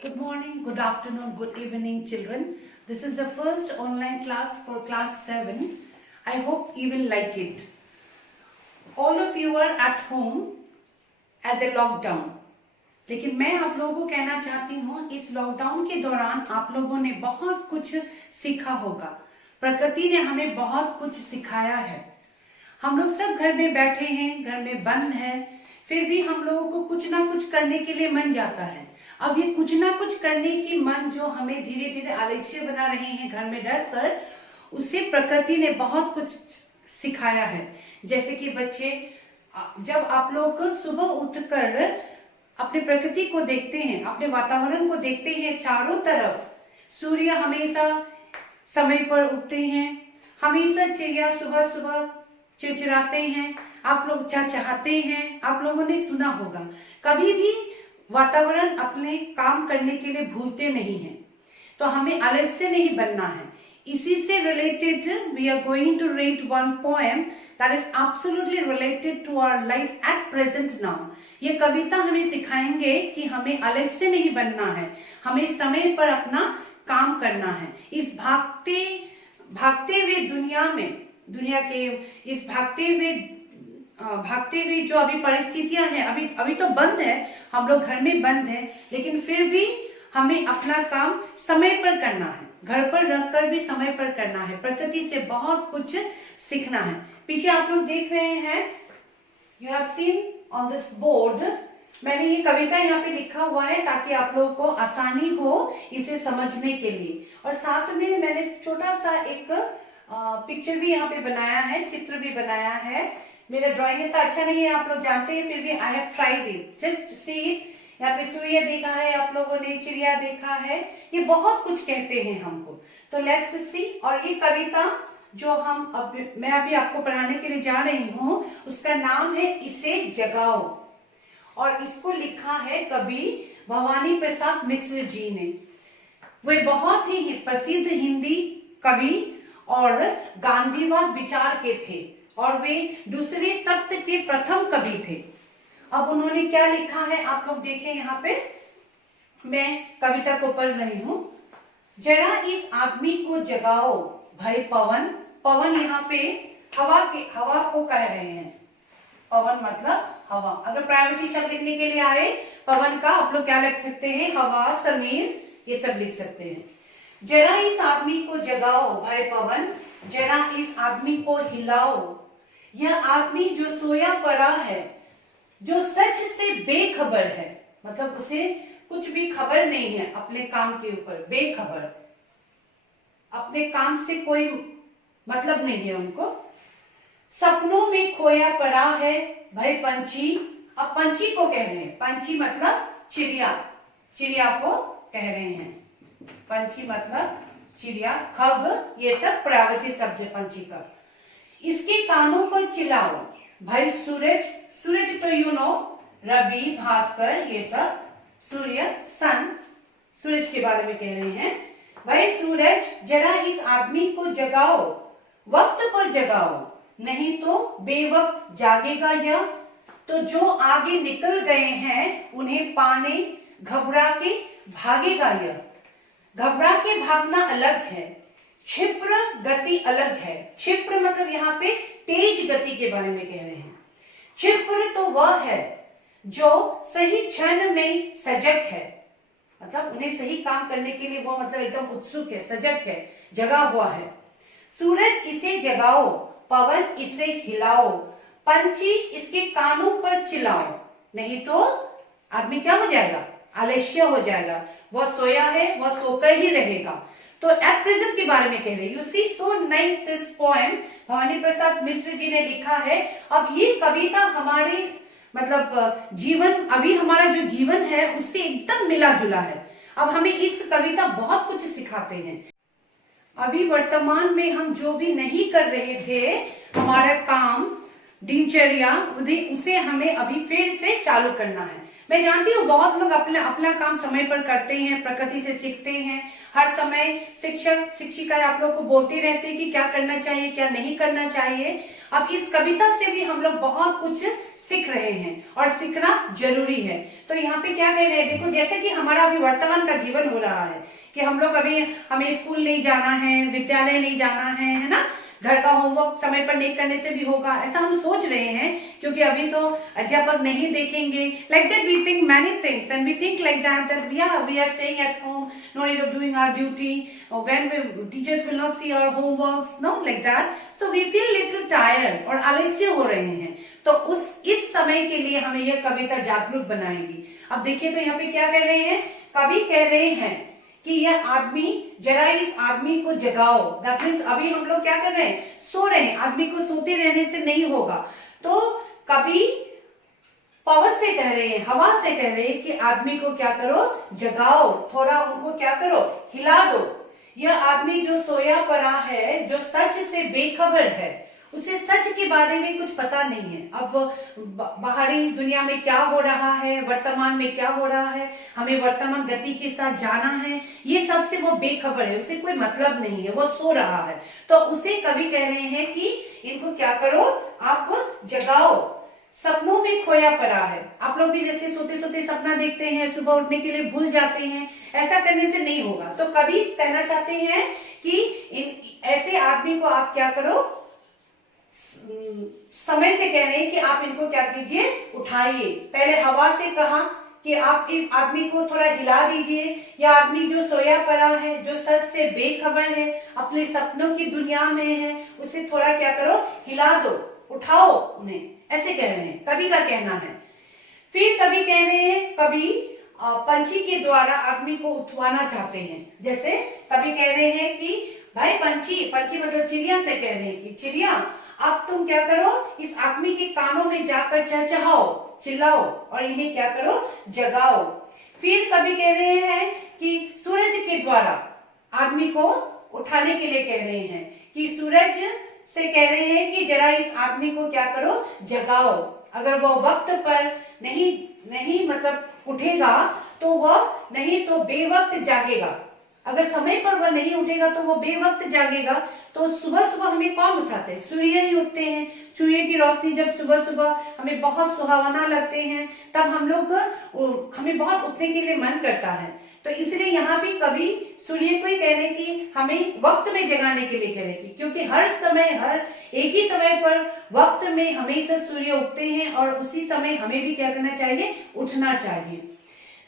Good morning, good afternoon, good evening, children. This is the first online class for class 7. I hope you will like it. All of you are at home as a lockdown. लेकिन मैं आप लोगों को कहना चाहती हूँ, इस lockdown के दौरान आप लोगों ने बहुत कुछ सीखा होगा। प्रकृति ने हमें बहुत कुछ सिखाया है। हम लोग सब घर में बैठे हैं, घर में बंद है, फिर भी हम लोगों को कुछ ना कुछ करने के लिए मन जाता है। अब ये कुछ ना कुछ करने की मन जो हमें धीरे धीरे आलस्य बना रहे हैं घर में रह कर, उससे प्रकृति ने बहुत कुछ सिखाया है। जैसे कि बच्चे, जब आप लोग सुबह उठकर अपने प्रकृति को देखते हैं, अपने वातावरण को देखते हैं, चारों तरफ सूर्य हमेशा समय पर उगते हैं, हमेशा चिड़िया सुबह सुबह चिड़चिड़ाते हैं, आप लोग चहचहाते हैं। आप लोगों ने सुना होगा, कभी भी वातावरण अपने काम करने के लिए भूलते नहीं हैं। तो हमें आलस्य नहीं बनना है। इसी से related we are going to read one poem that is absolutely related to our life at present now. ये कविता हमें सिखाएंगे कि हमें आलस्य नहीं बनना है, हमें समय पर अपना काम करना है। इस भागते हुए दुनिया में, दुनिया के इस भागते हुए जो अभी परिस्थितियां हैं, अभी तो बंद है, हम लोग घर में बंद है, लेकिन फिर भी हमें अपना काम समय पर करना है, घर पर रखकर भी समय पर करना है। प्रकृति से बहुत कुछ सीखना है। पीछे आप लोग देख रहे हैं, you have seen on this board, मैंने ये कविता यहाँ पे लिखा हुआ है ताकि आप लोगों को आसानी हो इसे समझने के लिए। और साथ में मैंने छोटा सा एक पिक्चर भी यहाँ पे बनाया है, चित्र भी बनाया है। मेरा ड्राइंग इतना अच्छा नहीं है, आप लोग जानते हैं, फिर भी I have tried it, just see it. यहाँ पे सूर्य देखा है आप लोगों ने, चिड़िया देखा है, ये बहुत कुछ कहते हैं हमको। तो लेट्स सी। और ये कविता जो मैं अभी आपको पढ़ाने के लिए जा रही हूँ, उसका नाम है इसे जगाओ, और इसको लिखा है कवि भवानी प्रसाद मिश्र जी ने। वे बहुत ही प्रसिद्ध हिंदी कवि और गांधीवाद विचार के थे, और वे दूसरे सप्त के प्रथम कवि थे। अब उन्होंने क्या लिखा है आप लोग देखें, यहाँ पे मैं कविता को पढ़ रही हूँ। जरा इस आदमी को जगाओ भाई पवन। पवन यहाँ पे हवा को कह रहे हैं। पवन मतलब हवा। अगर प्रायवाची शब्द लिखने के लिए आए पवन का, आप लोग क्या लिख सकते हैं, हवा, समीर, ये सब लिख सकते हैं। जरा इस आदमी को जगाओ भाई पवन, जरा इस आदमी को हिलाओ। यह आदमी जो सोया पड़ा है, जो सच से बेखबर है, मतलब उसे कुछ भी खबर नहीं है अपने काम के ऊपर, बेखबर, अपने काम से कोई मतलब नहीं है उनको। सपनों में खोया पड़ा है भाई पंछी। अब पंछी को कह रहे हैं, पंछी मतलब चिड़िया, चिड़िया को कह रहे हैं। पंछी मतलब चिड़िया, खग, ये सब प्रायवाची शब्द है पंछी का। इसके कानों पर चिल्लाओ भाई सूरज। सूरज तो यू नो, रवि, भास्कर, ये सब, सूर्य, सन, सूरज के बारे में कह रहे हैं। भाई सूरज, जरा इस आदमी को जगाओ, वक्त पर जगाओ, नहीं तो बेवक्त जागेगा यह। तो जो आगे निकल गए हैं उन्हें पाने घबरा के भागेगा यह। घबरा के भागना अलग है, क्षिप्र गति अलग है। क्षिप्र मतलब यहाँ पे तेज गति के बारे में कह रहे हैं। क्षिप्र तो वह है जो सही क्षण में सजग है, मतलब उन्हें सही काम करने के लिए वो मतलब एकदम उत्सुक है, सजग है, जगा हुआ है। सूरज इसे जगाओ, पवन इसे हिलाओ, पंछी इसके कानों पर चिल्लाओ, नहीं तो आदमी क्या हो जाएगा, आलस्य हो जाएगा। वह सोया है, वह सोकर ही रहेगा। तो एट प्रेजेंट के बारे में कह रहे हैं। You see so nice this poem Bhavani Prasad Mishra ji ने लिखा है। अब ये कविता हमारे मतलब जीवन, अभी हमारा जो जीवन है उससे एकदम मिला जुला है। अब हमें इस कविता बहुत कुछ सिखाते हैं। अभी वर्तमान में हम जो भी नहीं कर रहे थे, हमारा काम, दिनचर्या, उसे हमें अभी फिर से चालू करना है। मैं जानती हूँ बहुत लोग अपना अपना काम समय पर करते हैं, प्रकृति से सीखते हैं। हर समय शिक्षक शिक्षिकाएं आप लोग को बोलती रहती है कि क्या करना चाहिए, क्या नहीं करना चाहिए। अब इस कविता से भी हम लोग बहुत कुछ सीख रहे हैं और सीखना जरूरी है। तो यहाँ पे क्या कह रहे हैं, देखो जैसे कि हमारा अभी वर्तमान का जीवन हो रहा है कि हम लोग अभी हमें स्कूल नहीं जाना है, विद्यालय नहीं जाना है ना, घर का होमवर्क समय पर नहीं करने से भी होगा, ऐसा हम सोच रहे हैं क्योंकि अभी तो अध्यापक नहीं देखेंगे। Like that we think many things and we think like that we are staying at home, no need of doing our duty, when teachers will not see our homeworks, no like that, so we feel little tired और आलस्य हो रहे हैं। तो इस समय के लिए हमें यह कविता जागरूक बनाएगी। अब देखिए तो यहाँ पे क्या कह रहे हैं, कवि कह रहे हैं कि यह आदमी, जरा इस आदमी को जगाओ। दैट मीन्स अभी हम लोग क्या कर रहे हैं, सो रहे हैं, आदमी को सोते रहने से नहीं होगा। तो कवि पवन से कह रहे हैं, हवा से कह रहे हैं कि आदमी को क्या करो, जगाओ, थोड़ा उनको क्या करो, हिला दो। यह आदमी जो सोया पड़ा है, जो सच से बेखबर है, उसे सच के बारे में कुछ पता नहीं है। अब बाहरी दुनिया में क्या हो रहा है, वर्तमान में क्या हो रहा है, हमें वर्तमान गति के साथ जाना है, ये सब से वो बेखबर है, उसे कोई मतलब नहीं है, वो सो रहा है। तो उसे कवि कह रहे हैं कि इनको क्या करो, आप जगाओ। सपनों में खोया पड़ा है, आप लोग भी जैसे सोते सोते सपना देखते हैं, सुबह उठने के लिए भूल जाते हैं, ऐसा करने से नहीं होगा। तो कवि कहना चाहते हैं कि ऐसे आदमी को आप क्या करो, समय से कह रहे हैं कि आप इनको क्या कीजिए, उठाइए। पहले हवा से कहा कि आप इस आदमी को थोड़ा हिला दीजिए। यह आदमी जो सोया पड़ा है, जो सच से बेखबर है, अपने सपनों की दुनिया में है, उसे थोड़ा क्या करो, हिला दो, उठाओ उन्हें, ऐसे कह रहे हैं, कवि का कहना है। फिर कवि कह रहे हैं, कवि पंछी के द्वारा आदमी को उठवाना चाहते हैं। जैसे कवि कह रहे हैं कि भाई पंछी, पंछी मतलब चिड़िया से कह रहे हैं कि चिड़िया अब तुम क्या करो, इस आदमी के कानों में जाकर चहचहाओ, चिल्लाओ और इन्हें क्या करो, जगाओ। फिर कवि कह रहे हैं कि सूरज के द्वारा आदमी को उठाने के लिए कह रहे हैं कि सूरज से कह रहे हैं कि जरा इस आदमी को क्या करो, जगाओ। अगर वो वक्त पर नहीं मतलब उठेगा तो वह नहीं तो बेवक्त जागेगा। अगर समय पर वह नहीं उठेगा तो वो बेवक्त जागेगा। तो सुबह सुबह हमें कौन उठाते हैं, सूर्य ही उठते हैं। सूर्य की रोशनी जब सुबह सुबह हमें बहुत सुहावना लगते हैं, तब हमें बहुत उठने के लिए मन करता है। तो इसलिए यहाँ भी कवि सूर्य को ही कह रहे कि हमें वक्त में जगाने के लिए कह रहे, क्योंकि हर समय, हर एक ही समय पर वक्त में हमेशा सूर्य उगते हैं और उसी समय हमें भी क्या करना चाहिए, उठना चाहिए।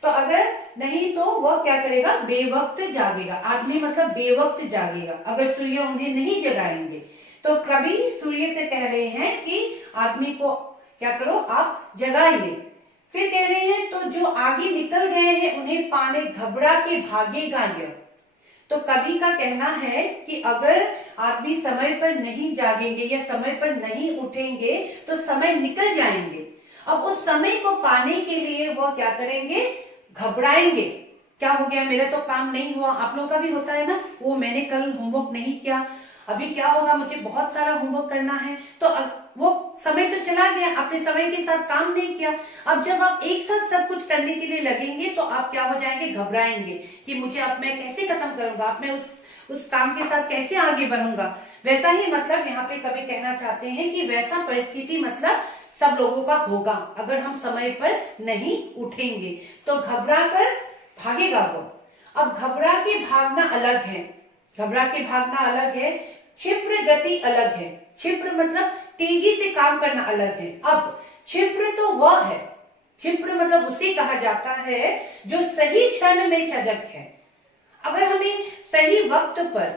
तो अगर नहीं तो वह क्या करेगा, बेवक्त जागेगा। आदमी मतलब बेवक्त जागेगा अगर सूर्य उन्हें नहीं जगाएंगे। तो कवि सूर्य से कह रहे हैं कि आदमी को क्या करो, आप जगाइए। फिर कह रहे हैं तो जो आगे निकल गए हैं उन्हें पाने घबरा के भागेगा यह। तो कवि का कहना है कि अगर आदमी समय पर नहीं जागेंगे या समय पर नहीं उठेंगे तो समय निकल जाएंगे। अब उस समय को पाने के लिए वो क्या करेंगे, घबराएंगे। क्या हो गया, मेरा तो काम नहीं हुआ। आप लोगों का भी होता है ना, वो मैंने कल होमवर्क नहीं किया, अभी क्या होगा, मुझे बहुत सारा होमवर्क करना है। तो वो समय तो चला गया, आपने समय के साथ काम नहीं किया। अब जब आप एक साथ सब कुछ करने के लिए लगेंगे तो आप क्या हो जाएंगे, घबराएंगे कि मुझे अब मैं कैसे खत्म करूंगा, अब मैं उस काम के साथ कैसे आगे बढ़ूंगा। वैसा ही मतलब यहाँ पे कवि कहना चाहते हैं कि वैसा परिस्थिति मतलब सब लोगों का होगा अगर हम समय पर नहीं उठेंगे। तो घबरा कर भागेगा वो। अब घबरा के भागना अलग है, घबरा के भागना अलग है, क्षिप्र गति अलग है। क्षिप्र मतलब तेजी से काम करना अलग है। अब क्षिप्र तो वह है, क्षिप्र मतलब उसे कहा जाता है जो सही क्षण में सजग है। अगर हमें सही वक्त पर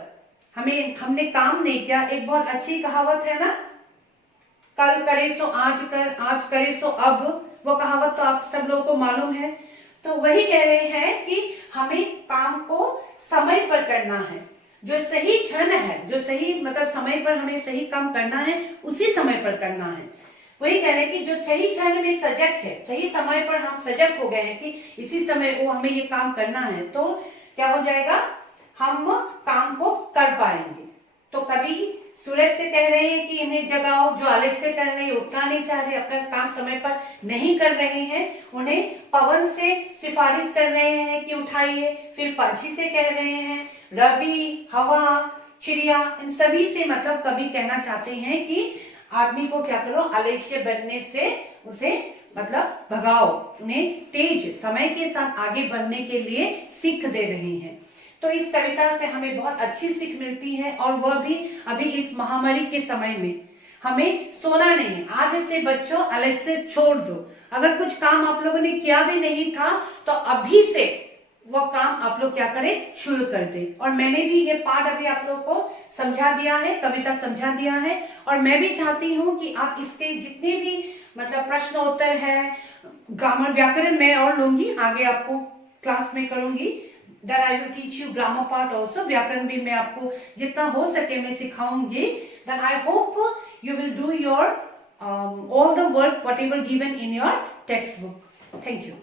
हमने काम नहीं किया, एक बहुत अच्छी कहावत है ना, कल करे सो आज कर, आज करे सो अब, वो कहावत तो आप सब लोगों को मालूम है। तो वही कह रहे हैं कि हमें काम को समय पर करना है, जो सही क्षण है, जो सही मतलब समय पर हमें सही काम करना है, उसी समय पर करना है। वही कह रहे हैं कि जो सही क्षण में सजग है, सही समय पर हम सजग हो गए हैं कि इसी समय को हमें ये काम करना है, तो क्या हो जाएगा, हम काम को कर पाएंगे। तो कवि सूरज से कह रहे हैं कि इन्हें जगाओ, जो आलस्य कर रहे हैं, उठना नहीं चाह रहे, अपना काम समय पर नहीं कर रहे हैं, उन्हें पवन से सिफारिश कर रहे हैं कि उठाइए। फिर पंछी से कह रहे हैं, रवि, हवा, चिड़िया, इन सभी से मतलब कवि कहना चाहते हैं कि आदमी को क्या करो, आलस्य बनने से उसे मतलब भगाओ, उन्हें तेज समय के साथ आगे बढ़ने के लिए सीख दे रहे हैं। तो इस कविता से हमें बहुत अच्छी सीख मिलती है, और वह भी अभी इस महामारी के समय में हमें सोना नहीं है। आज से बच्चों आलस्य छोड़ दो। अगर कुछ काम आप लोगों ने किया भी नहीं था तो अभी से वह काम आप लोग क्या करें, शुरू कर दें। और मैंने भी ये पाठ अभी आप लोग को समझा दिया है, कविता समझा दिया है, और मैं भी चाहती हूँ कि आप इसके जितने भी मतलब प्रश्न उत्तर है, ग्रामर व्याकरण मैं और लूंगी, आगे आपको क्लास में करूंगी। Then I will teach you grammar part also. व्याकरण भी मैं आपको जितना हो सके मैं सिखाऊंगी. Then I hope you will do your all the work whatever given in your textbook. Thank you.